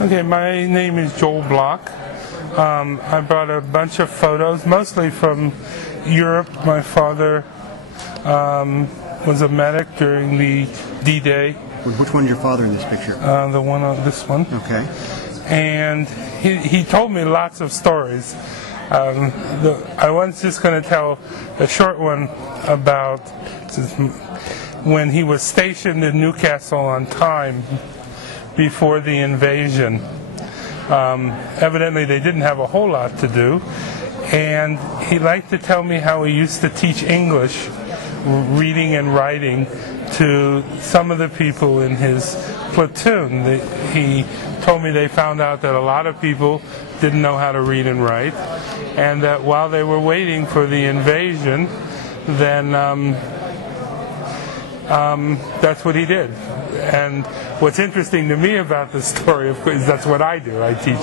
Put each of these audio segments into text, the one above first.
Okay, my name is Joel Bloch. I brought a bunch of photos, mostly from Europe. My father was a medic during the D-Day. Which one's your father in this picture? The one on this one. Okay. And he told me lots of stories. I was just going to tell a short one about when he was stationed in Newcastle on Tyne before the invasion. Evidently they didn't have a whole lot to do, and he liked to tell me how he used to teach English, reading and writing, to some of the people in his platoon. He told me they found out that a lot of people didn't know how to read and write, and that while they were waiting for the invasion, then that's what he did. And what's interesting to me about this story, of course, is that's what I do. I teach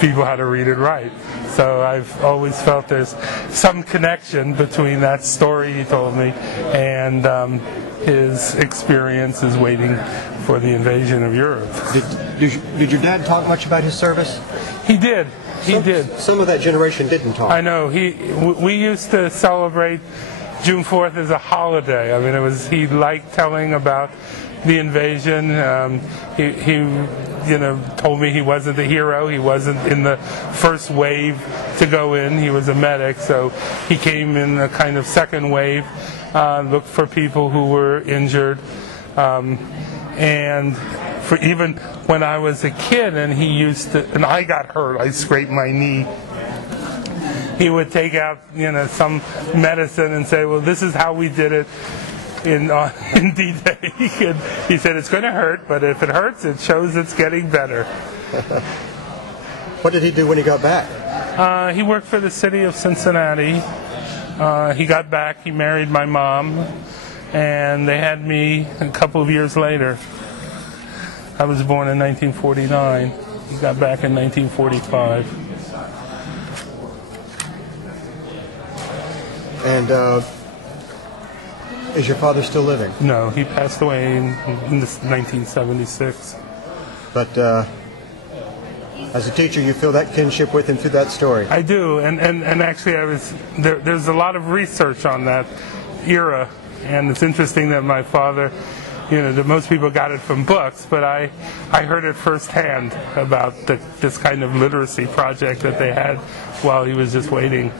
people how to read and write. So I've always felt there's some connection between that story he told me and his experiences waiting for the invasion of Europe. Did your dad talk much about his service? He did. He did. Some of that generation didn't talk. I know. We used to celebrate June 4th as a holiday. I mean, he liked telling about the invasion. He told me he wasn't the hero. He wasn't in the first wave to go in. He was a medic, so he came in a kind of second wave, looked for people who were injured, and for even when I was a kid, and and I got hurt. I scraped my knee. He would take out, some medicine and say, "Well, this is how we did it in D-Day." He said, "It's going to hurt, but if it hurts, it shows it's getting better." What did he do when he got back? He worked for the city of Cincinnati. He got back. He married my mom, and they had me a couple of years later. I was born in 1949. He got back in 1945. And is your father still living? No, he passed away in 1976. But as a teacher, you feel that kinship with him through that story? I do, and actually there's a lot of research on that era, and it's interesting that my father, that most people got it from books, but I heard it firsthand about this kind of literacy project that they had while he was just waiting.